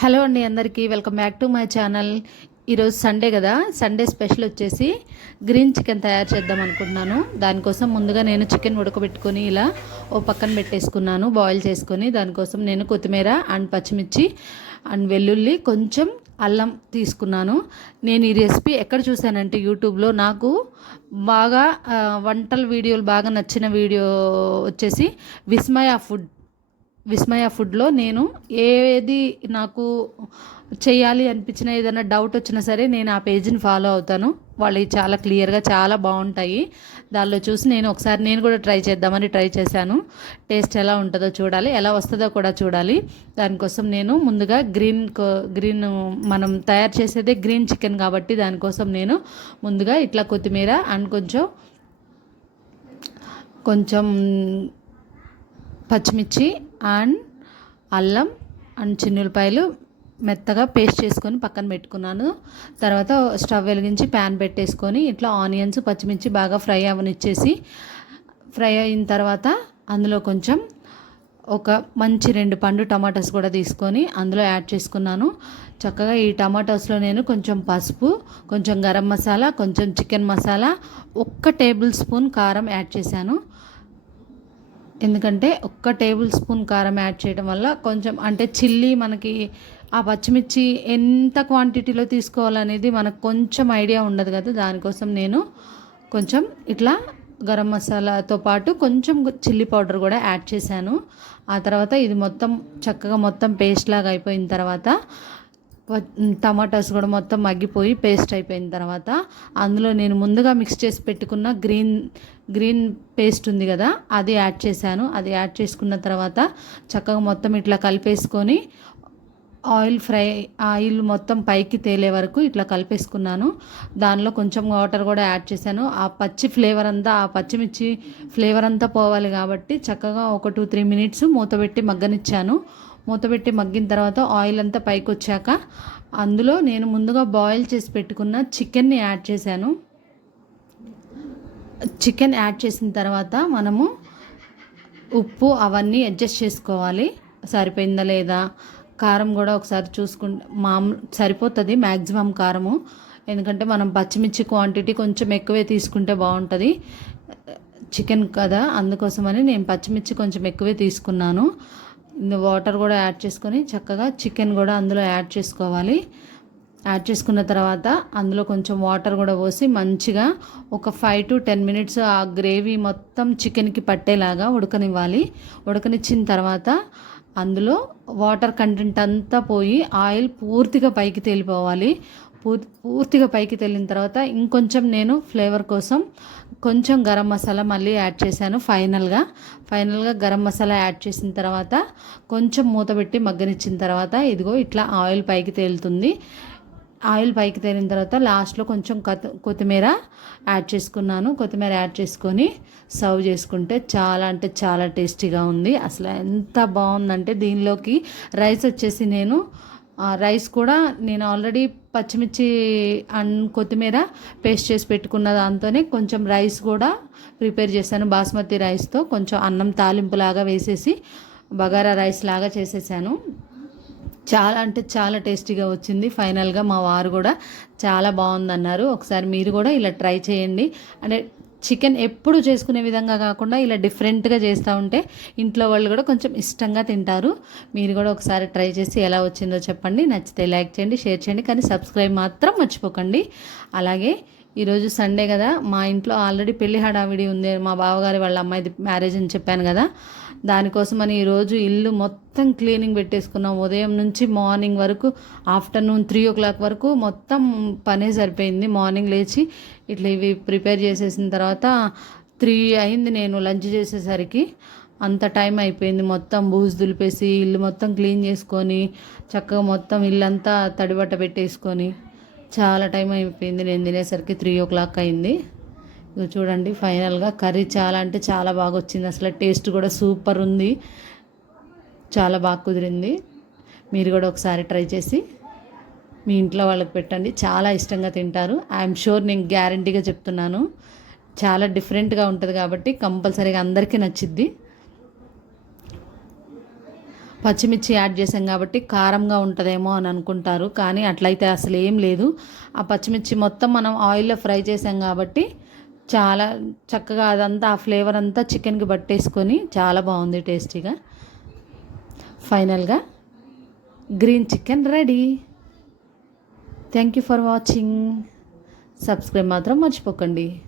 Hello అండి అందరికీ. Welcome back to my channel. ఈరోజు సండే కదా. సండే స్పెషల్ వచ్చేసి గ్రీన్ చికెన్ తయారు చేద్దాం అనుకుంటున్నాను. దానికోసం ముందుగా నేను చికెన్ ఉడకబెట్టుకొని ఇలా ఓ పక్కన పెట్టేసుకున్నాను. బాయిల్ చేసుకొని దానికోసం నేను కొత్తిమీర అండ్ పచ్చిమిర్చి అండ్ వెల్లుల్లి కొంచెం అల్లం తీసుకున్నాను. నేను ఈ రెసిపీ ఎక్కడ చూశానంటే యూట్యూబ్లో. నాకు బాగా వంటల వీడియోలు బాగా నచ్చిన వీడియో వచ్చేసి విస్మయ ఫుడ్ విస్మయ ఫుడ్లో నేను ఏది నాకు చేయాలి అనిపించిన ఏదైనా డౌట్ వచ్చినా సరే నేను ఆ పేజీని ఫాలో అవుతాను. వాళ్ళు చాలా క్లియర్గా చాలా బాగుంటాయి. దానిలో చూసి నేను ఒకసారి నేను కూడా ట్రై చేద్దామని ట్రై చేశాను. టేస్ట్ ఎలా ఉంటుందో చూడాలి ఎలా వస్తుందో కూడా చూడాలి. దానికోసం నేను ముందుగా గ్రీన్ కో- గ్రీన్ మనం తయారు చేసేదే గ్రీన్ చికెన్ కాబట్టి దానికోసం నేను ముందుగా ఇట్లా కొత్తిమీర అండ్ కొంచెం కొంచెం పచ్చిమిర్చి అండ్ అల్లం అండ్ చిన్నులపాయలు మెత్తగా పేస్ట్ చేసుకొని పక్కన పెట్టుకున్నాను. తర్వాత స్టవ్ వెలిగించి ప్యాన్ పెట్టేసుకొని ఇట్లా ఆనియన్స్ పచ్చిమిర్చి బాగా ఫ్రై అవనిచ్చేసి ఫ్రై అయిన తర్వాత అందులో కొంచెం ఒక మంచి రెండు పండు టమాటాస్ కూడా తీసుకొని అందులో యాడ్ చేసుకున్నాను. చక్కగా ఈ టమాటాస్లో నేను కొంచెం పసుపు కొంచెం గరం మసాలా కొంచెం చికెన్ మసాలా ఒక్క టేబుల్ స్పూన్ కారం యాడ్ చేశాను. ఎందుకంటే ఒక్క టేబుల్ స్పూన్ కారం యాడ్ చేయడం వల్ల కొంచెం అంటే చిల్లీ మనకి ఆ పచ్చిమిర్చి ఎంత క్వాంటిటీలో తీసుకోవాలనేది మనకు కొంచెం ఐడియా ఉండదు కదా. దానికోసం నేను కొంచెం ఇట్లా గరం మసాలాతో పాటు కొంచెం చిల్లీ పౌడర్ కూడా యాడ్ చేశాను. ఆ తర్వాత ఇది మొత్తం చక్కగా మొత్తం పేస్ట్ లాగా అయిపోయిన తర్వాత టమాటాస్ కూడా మొత్తం మగ్గిపోయి పేస్ట్ అయిపోయిన తర్వాత అందులో నేను ముందుగా మిక్స్ చేసి పెట్టుకున్న గ్రీన్ గ్రీన్ పేస్ట్ ఉంది కదా అది యాడ్ చేశాను. అది యాడ్ చేసుకున్న తర్వాత చక్కగా మొత్తం ఇట్లా కలిపేసుకొని ఆయిల్ ఫ్రై ఆయిల్ మొత్తం పైకి తేలే వరకు ఇట్లా కలిపేసుకున్నాను. దానిలో కొంచెం వాటర్ కూడా యాడ్ చేశాను. ఆ పచ్చి ఫ్లేవర్ అంతా ఆ పచ్చిమిర్చి ఫ్లేవర్ అంతా పోవాలి కాబట్టి చక్కగా ఒక టూ త్రీ మినిట్స్ మూతపెట్టి మగ్గనిచ్చాను. మూతపెట్టి మగ్గిన తర్వాత ఆయిల్ అంతా పైకి వచ్చాక అందులో నేను ముందుగా బాయిల్ చేసి పెట్టుకున్న చికెన్ని యాడ్ చేశాను. చికెన్ యాడ్ చేసిన తర్వాత మనము ఉప్పు అవన్నీ అడ్జస్ట్ చేసుకోవాలి. సరిపోయిందా లేదా? కారం కూడా ఒకసారి చూసుకుంటే మామూలు సరిపోతుంది మ్యాక్సిమం కారము. ఎందుకంటే మనం పచ్చిమిర్చి క్వాంటిటీ కొంచెం ఎక్కువే తీసుకుంటే బాగుంటుంది. చికెన్ కదా అందుకోసమని నేను పచ్చిమిర్చి కొంచెం ఎక్కువే తీసుకున్నాను. వాటర్ కూడా యాడ్ చేసుకొని చక్కగా చికెన్ కూడా అందులో యాడ్ చేసుకోవాలి. యాడ్ చేసుకున్న తర్వాత అందులో కొంచెం వాటర్ కూడా పోసి మంచిగా ఒక ఫైవ్ టు టెన్ మినిట్స్ ఆ గ్రేవీ మొత్తం చికెన్కి పట్టేలాగా ఉడకనివ్వాలి. ఉడకనిచ్చిన తర్వాత అందులో వాటర్ కంటెంట్ అంతా పోయి ఆయిల్ పూర్తిగా పైకి తేలిపోవాలి. పూర్తిగా పైకి తేలిన తర్వాత ఇంకొంచెం నేను ఫ్లేవర్ కోసం కొంచెం గరం మసాలా మళ్ళీ యాడ్ చేశాను ఫైనల్గా. ఫైనల్గా గరం మసాలా యాడ్ చేసిన తర్వాత కొంచెం మూత పెట్టి మగ్గనిచ్చిన తర్వాత ఇదిగో ఇట్లా ఆయిల్ పైకి తేలుతుంది. ఆయిల్ పైకి తేలిన తర్వాత లాస్ట్లో కొంచెం కొత్త కొత్తిమీర యాడ్ చేసుకున్నాను. కొత్తిమీర యాడ్ చేసుకొని సర్వ్ చేసుకుంటే చాలా అంటే చాలా టేస్టీగా ఉంది. అసలు ఎంత బాగుందంటే దీనిలోకి రైస్ వచ్చేసి నేను రైస్ కూడా నేను ఆల్రెడీ పచ్చిమిర్చి అండ్ కొత్తిమీర పేస్ట్ చేసి పెట్టుకున్న దాంతోనే కొంచెం రైస్ కూడా ప్రిపేర్ చేశాను. బాస్మతి రైస్తో కొంచెం అన్నం తాలింపులాగా వేసేసి బగారా రైస్ లాగా చేసేసాను. చాలా అంటే చాలా టేస్టీగా వచ్చింది. ఫైనల్గా మా వారు కూడా చాలా బాగుందన్నారు. ఒకసారి మీరు కూడా ఇలా ట్రై చేయండి. అంటే చికెన్ ఎప్పుడు చేసుకునే విధంగా కాకుండా ఇలా డిఫరెంట్గా చేస్తూ ఉంటే ఇంట్లో వాళ్ళు కూడా కొంచెం ఇష్టంగా తింటారు. మీరు కూడా ఒకసారి ట్రై చేసి ఎలా వచ్చిందో చెప్పండి. నచ్చితే లైక్ చేయండి షేర్ చేయండి కానీ సబ్స్క్రైబ్ మాత్రం మర్చిపోకండి. అలాగే ఈరోజు సండే కదా మా ఇంట్లో ఆల్రెడీ పెళ్ళి హడావిడి ఉంది. మా బావగారి వాళ్ళ అమ్మాయిది మ్యారేజ్ అని చెప్పాను కదా. దానికోసమని ఈరోజు ఇల్లు మొత్తం క్లీనింగ్ పెట్టేసుకున్నాం. ఉదయం నుంచి మార్నింగ్ వరకు ఆఫ్టర్నూన్ త్రీ ఓ క్లాక్ వరకు మొత్తం పనే సరిపోయింది. మార్నింగ్ లేచి ఇట్లా ఇవి ప్రిపేర్ చేసేసిన తర్వాత త్రీ అయింది నేను లంచ్ చేసేసరికి. అంత టైం అయిపోయింది. మొత్తం బూజు దులిపేసి ఇల్లు మొత్తం క్లీన్ చేసుకొని చక్కగా మొత్తం ఇల్లంతా తడిబట్ట పెట్టేసుకొని చాలా టైం అయిపోయింది. నేను తినేసరికి త్రీ ఓ క్లాక్ అయింది. చూడండి ఫైనల్గా కర్రీ చాలా అంటే చాలా బాగా వచ్చింది అసలు టేస్ట్ కూడా సూపర్ ఉంది. చాలా బాగా కుదిరింది. మీరు కూడా ఒకసారి ట్రై చేసి మీ ఇంట్లో వాళ్ళకి పెట్టండి. చాలా ఇష్టంగా తింటారు. ఐఎమ్ షూర్ నేను గ్యారంటీగా చెప్తున్నాను. చాలా డిఫరెంట్గా ఉంటుంది కాబట్టి కంపల్సరీగా అందరికీ నచ్చిద్ది. పచ్చిమిర్చి యాడ్ చేసాం కాబట్టి కారంగా ఉంటుందేమో అని అనుకుంటారు. కానీ అట్లయితే అసలు ఏం లేదు. ఆ పచ్చిమిర్చి మొత్తం మనం ఆయిల్లో ఫ్రై చేసాం కాబట్టి చాలా చక్కగా అదంతా ఆ ఫ్లేవర్ అంతా చికెన్కి పట్టేసుకొని చాలా బాగుంది టేస్టీగా. ఫైనల్గా green chicken ready. Thank you for watching. Subscribe మాత్రం మర్చిపోకండి.